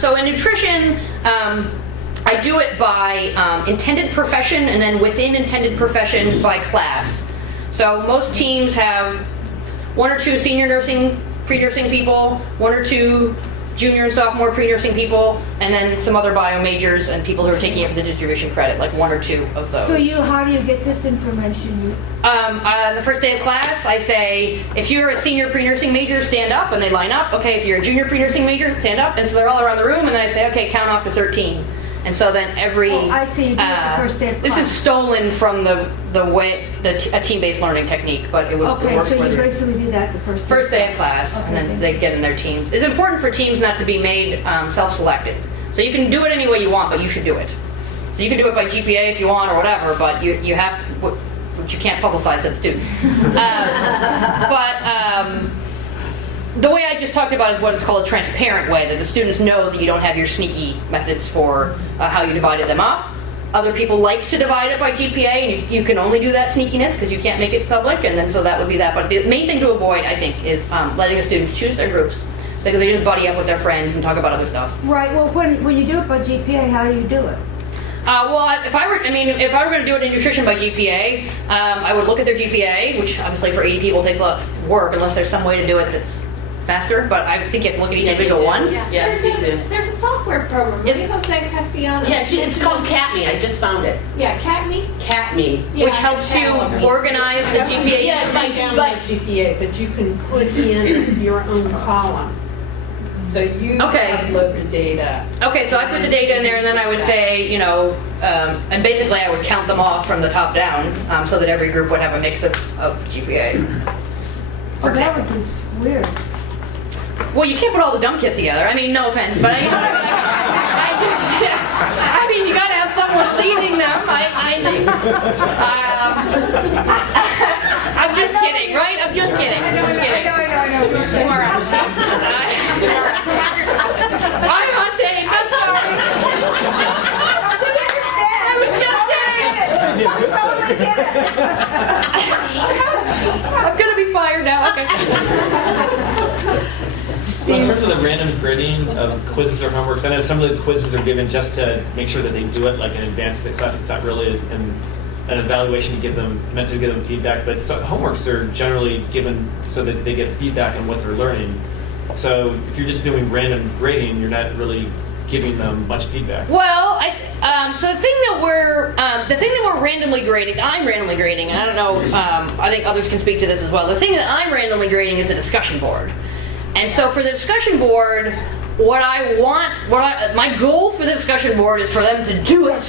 So in nutrition, I do it by intended profession, and then within intended profession by class. So most teams have 1 or 2 senior nursing, pre-nursing people, 1 or 2 junior and sophomore pre-nursing people, and then some other bio majors and people who are taking it for the distribution credit, like 1 or 2 of those. So how do you get this information? The first day of class, I say, if you're a senior pre-nursing major, stand up, and they line up. Okay, if you're a junior pre-nursing major, stand up. And so they're all around the room, and then I say, okay, count off to 13. And so then every... Oh, I see, you do it the first day of This class. is stolen from the way, a team-based learning technique, but it Okay, works so for you the basically do that the first day of class, Okay, and then thank they get in their teams. It's important for teams not to be made self-selected. So you can do it any way you want, but you should do it. So you can do it by GPA if you want or whatever, but you have... which you can't publicize to the students. The way I just talked about is what is called a transparent way, that the students know that you don't have your sneaky methods for how you divided them up. Other people like to divide it by GPA, and you can only do that sneakiness because you can't make it public, and then so that would be that. But the main thing to avoid, I think, is letting the students choose their groups, because they just buddy up with their friends and talk about other stuff. Right, well, when you do it by GPA, how do you do it? If I were going to do it in nutrition by GPA, I would look at their GPA, which obviously for 80 people takes a lot of work, unless there's some way to do it that's faster. But I think you have to look at each individual one. Yes, you do. There's a software program. Yes. Yes. Jose Castellano. Yeah, it's called CatMe. I just found it. Yeah, CatMe. CatMe. Yeah, Which helps you CatMe. organize the GPA. Yeah, it's like download GPA, but you can put in your own column. So you Okay. upload the data. Okay, so I put the data in there, and then I would say, and basically I would count them off from the top down, so that every group would have a mix of GPA. For Well, that example. would be weird. Well, you can't put all the dumb kids together. I mean, no offense, but you know what I mean? You gotta have someone leading them. I'm just kidding, right? I'm just kidding. I know. I'm on stage. I'm sorry. I was just kidding. I'm gonna be fired now. Okay. So in terms of the random grading of quizzes or homeworks, I know some of the quizzes are given just to make sure that they do it like in advance of the class. It's not really an evaluation meant to give them feedback, but homeworks are generally given so that they get feedback on what they're learning. So if you're just doing random grading, you're not really giving them much feedback. Well, so the thing that we're randomly grading, I'm randomly grading, and I don't know, I think others can speak to this as well. The thing that I'm randomly grading is a discussion board. And so for the discussion board, my goal for the discussion board is for them to do it,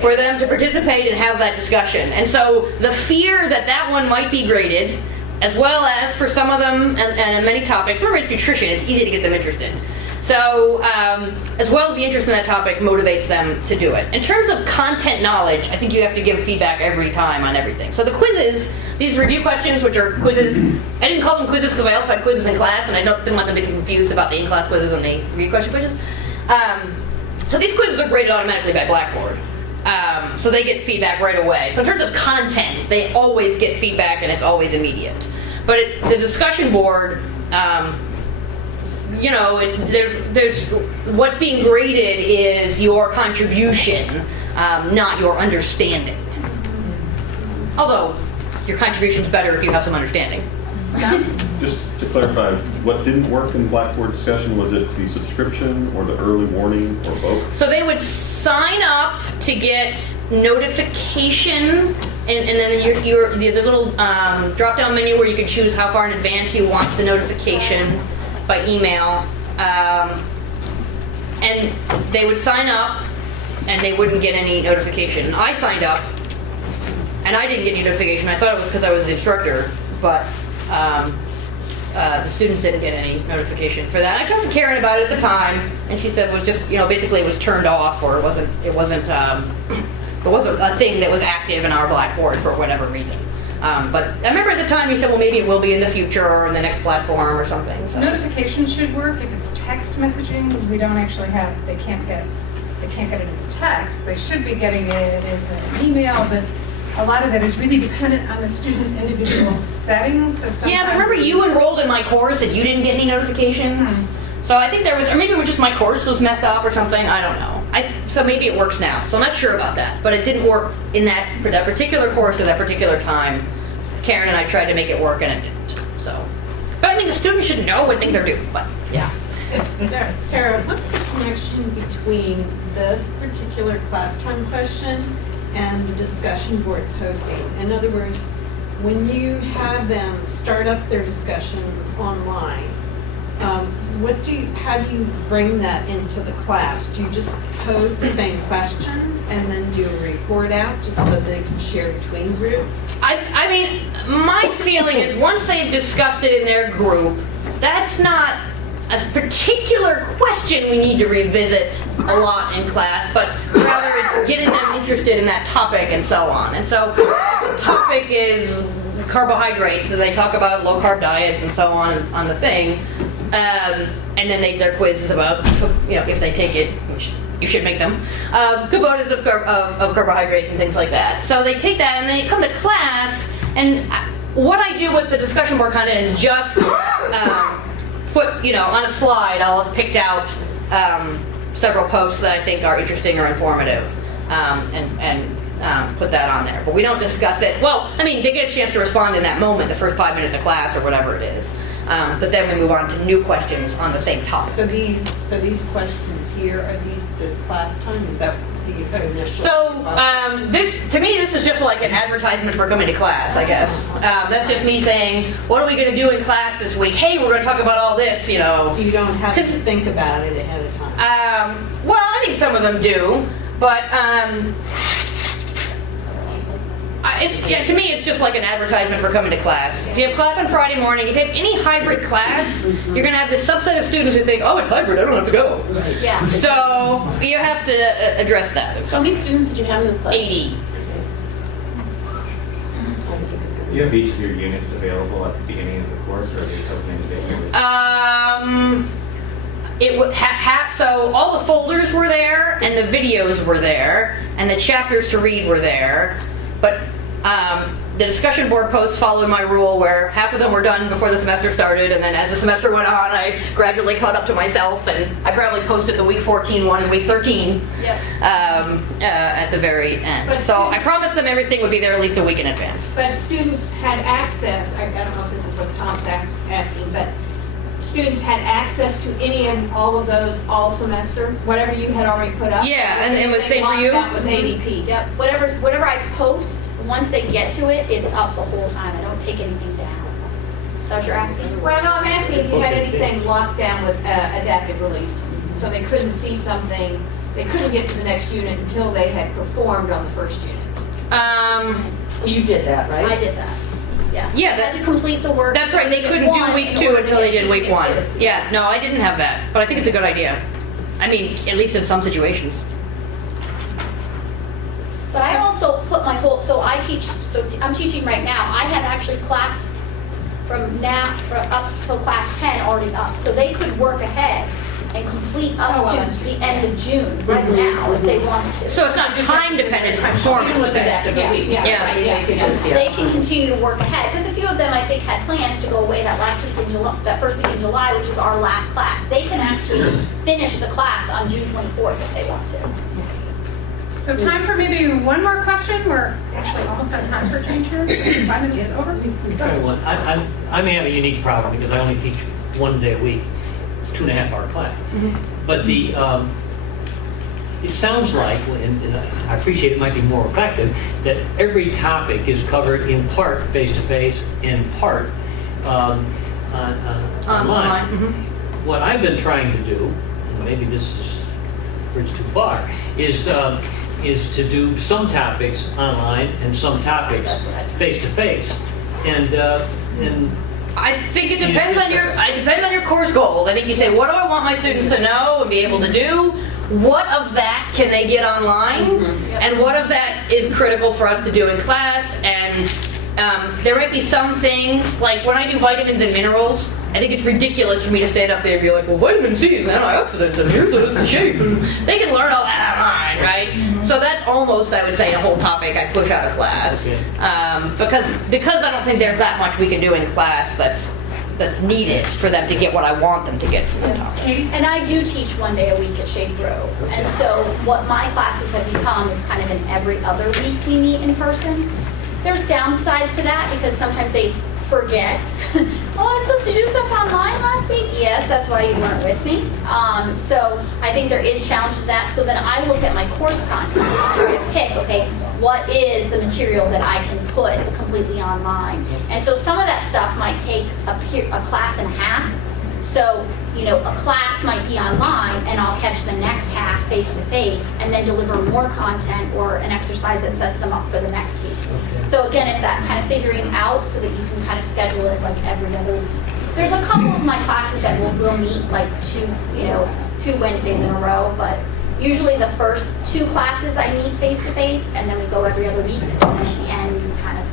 for them to participate and have that discussion. And so the fear that one might be graded, as well as for some of them, and in many topics, remember it's nutrition, it's easy to get them interested. So, as well as the interest in that topic motivates them to do it. In terms of content knowledge, I think you have to give feedback every time on everything. So the quizzes, these review questions, which are quizzes, I didn't call them quizzes because I also had quizzes in class, and I didn't want them to be confused about the in-class quizzes and the review question quizzes. So these quizzes are graded automatically by Blackboard. So they get feedback right away. So in terms of content, they always get feedback and it's always immediate. But the discussion board, you know, there's what's being graded is your contribution, not your understanding. Although your contribution's better if you have some understanding. Just to clarify, what didn't work in Blackboard Discussion, was it the subscription or the early warning or both? So they would sign up to get notification, and then there's a little drop-down menu where you can choose how far in advance you want the notification by email. And they would sign up, and they wouldn't get any notification. I signed up, and I didn't get any notification. I thought it was because I was the instructor, but the students didn't get any notification for that. I talked to Karen about it at the time, and she said it was just, you know, basically it was turned off, or it wasn't a thing that was active in our Blackboard for whatever reason. But I remember at the time you said, well, maybe it will be in the future or in the next platform or something. So. Notifications should work if it's text messaging, because we don't actually have, they can't get it as a text. They should be getting it as an email, but a lot of that is really dependent on the student's individual settings. So sometimes, yeah, but remember you enrolled in my course and you didn't get any notifications? So I think there was, or maybe it was just my course was messed up or something, I don't know. So maybe it works now, so I'm not sure about that. But it didn't work for that particular course at that particular time. Karen and I tried to make it work and it didn't, so. But I mean, the students should know when things are due, but yeah. Sarah, what's the connection between this particular class time question and the discussion board posting? In other words, when you have them start up their discussions online, how do you bring that into the class? Do you just pose the same questions and then do a report out just so they can share between groups? I mean, my feeling is once they've discussed it in their group, that's not a particular question we need to revisit a lot in class, but rather it's getting them interested in that topic and so on. And so the topic is carbohydrates, so they talk about low-carb diets and so on the thing. And then their quiz is about, you know, if they take it, which you should make them, components of carbohydrates and things like that. So they take that and then they come to class, and what I do with the discussion board content is just put, you know, on a slide, I'll have picked out several posts that I think are interesting or informative, and put that on there. But we don't discuss it. Well, I mean, they get a chance to respond in that moment, the first 5 minutes of class or whatever it is. But then we move on to new questions on the same topic. So these questions here, are this class time? Is that the initial? So to me, this is just like an advertisement for coming to class, I guess. That's just me saying, what are we going to do in class this week? Hey, we're going to talk about all this, you know. So you don't have to think about it ahead of time? Well, I think some of them do, but to me, it's just like an advertisement for coming to class. If you have class on Friday morning, if you have any hybrid class, you're going to have this subset of students who think, oh, it's hybrid, I don't have to go. Yeah. So you have to address that. How many students did you have in this class? 80. Do you have each of your units available at the beginning of the course, or are they something individually? It would so all the folders were there, and the videos were there, and the chapters to read were there. But the discussion board posts followed my rule where half of them were done before the semester started, and then as the semester went on, I gradually caught up to myself, and I probably posted the week 14 one and week 13 at the very end. So I promised them everything would be there at least a week in advance. But students had access, I don't know if this is what Tom's asking, but students had access to any and all of those all semester, whatever you had already put up? Yeah, and it was same for you? That with ADP. Yep. Whatever I post, once they get to it, it's up the whole time. I don't take anything down. Is that what you're asking? Well, no, I'm asking if you had anything locked down with adaptive release, so they couldn't see something, they couldn't get to the next unit until they had performed on the first unit. You did that, right? I did that. Yeah. Yeah, They had to complete the work. That's right, they couldn't do week 2 until they did week 1. Yeah, no, I didn't have that, but I think it's a good idea. I mean, at least in some situations. But I also put my whole, so I'm teaching right now. I had actually class from up till class 10 already up. So they could work ahead and complete up to the end of June right now if they wanted to. So it's not time dependent, it's performance Even with dependent. adaptive release. Yeah. I mean, they could just, They can continue to work ahead, because a few of them, I think, had plans to go away that last week in July, that first week in July, which was our last class. They can actually finish the class on June 24th if they want to. So time for maybe one more question. We're actually almost out of time for a change here. 5 minutes is over. Try one. I may have a unique problem because I only teach 1 day a week, 2.5-hour class. But it sounds like, and I appreciate it might be more effective, that every topic is covered in part face-to-face, in part online. What I've been trying to do, and maybe this is a bridge too far, is to do some topics online and some topics face-to-face. And I think it depends on your course goals. I think you say, what do I want my students to know and be able to do? What of that can they get online? And what of that is critical for us to do in class? And there might be some things, like when I do vitamins and minerals, I think it's ridiculous for me to stand up there and be like, well, vitamin C is an antioxidant, and here's the shape. They can learn all that online, right? So that's almost, I would say, a whole topic I push out of class. Because I don't think there's that much we can do in class that's needed for them to get what I want them to get from the topic. And I do teach 1 day a week at Shady Grove. And so what my classes have become is kind of an every other week we meet in person. There's downsides to that because sometimes they forget. Oh, I was supposed to do stuff online last week? Yes, that's why you weren't with me. So I think there is challenges to that. So then I look at my course content and try to pick, okay, what is the material that I can put completely online? And so some of that stuff might take a class and a half. So, you know, a class might be online and I'll catch the next half face-to-face and then deliver more content or an exercise that sets them up for the next week. So again, it's that kind of figuring out so that you can kind of schedule it like every other week. There's a couple of my classes that will meet like two Wednesdays in a row, but usually the first 2 classes I meet face-to-face and then we go every other week and then at the end we kind of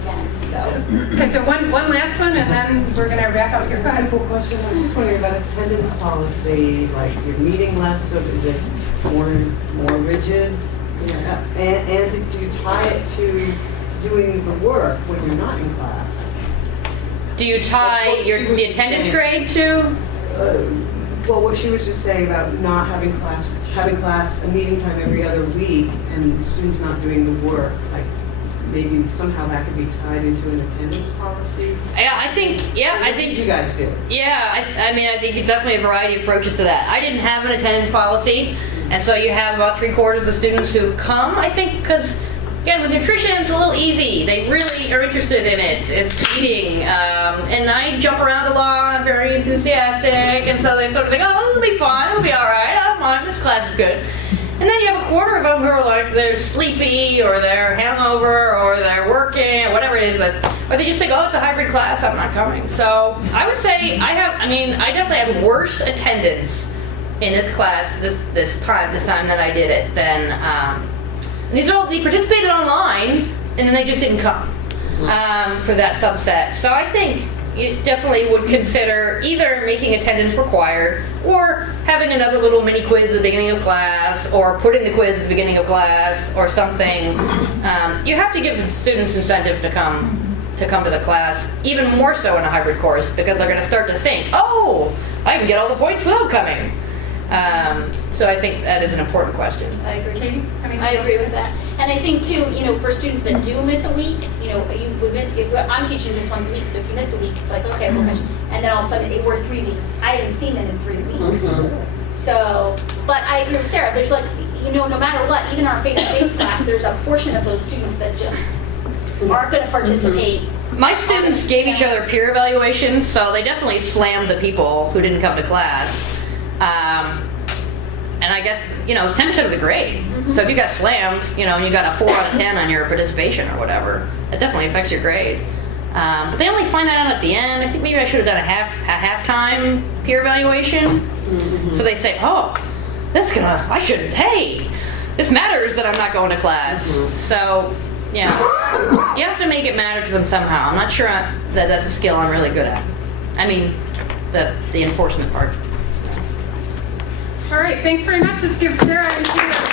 again. So. Okay, so one last one, and then we're going to wrap up your time. Simple question. I was just wondering about attendance policy. Like you're meeting less, so is it more rigid? Yeah. And do you tie it to doing the work when you're not in class? Do you tie the attendance grade to? Well, what she was just saying about not having class a meeting time every other week, and students not doing the work, like. Maybe somehow that could be tied into an attendance policy? I think you guys do. Yeah, I mean, I think it's definitely a variety of approaches to that. I didn't have an attendance policy, and so you have about 3/4 of the students who come, I think, because, again, with nutrition, it's a little easy. They really are interested in it. It's eating, and I jump around a lot, I'm very enthusiastic, and so they sort of think, oh, this will be fun, it'll be all right, I don't mind, this class is good. And then you have 1/4 of them who are like, they're sleepy, or they're hungover, or they're working, or whatever it is, or they just think, oh, it's a hybrid class, I'm not coming. So I would say I definitely have worse attendance in this class this time that I did it than, they participated online, and then they just didn't come for that subset. So I think you definitely would consider either making attendance required or having another little mini quiz at the beginning of class or putting the quiz at the beginning of class or something. You have to give the students incentive to come to the class, even more so in a hybrid course, because they're going to start to think, oh, I can get all the points without coming. So I think that is an important question. I agree. I agree with that. And I think too, for students that do miss a week, I'm teaching just once a week, so if you miss a week, it's like, okay, we'll catch. And then all of a sudden, we're 3 weeks. I haven't seen them in 3 weeks. So, but I agree with Sarah. There's like, no matter what, even our face-to-face class, there's a portion of those students that just aren't going to participate. My students gave each other peer evaluations, so they definitely slammed the people who didn't come to class. And I guess, it's 10% of the grade. So if you got slammed, and you got a 4 out of 10 on your participation or whatever, it definitely affects your grade. But they only find that out at the end. I think maybe I should have done a halftime peer evaluation. So they say, oh, hey, this matters that I'm not going to class. So, yeah, you have to make it matter to them somehow. I'm not sure that that's a skill I'm really good at. I mean, the enforcement part. All right, thanks very much. Let's give Sarah and Tina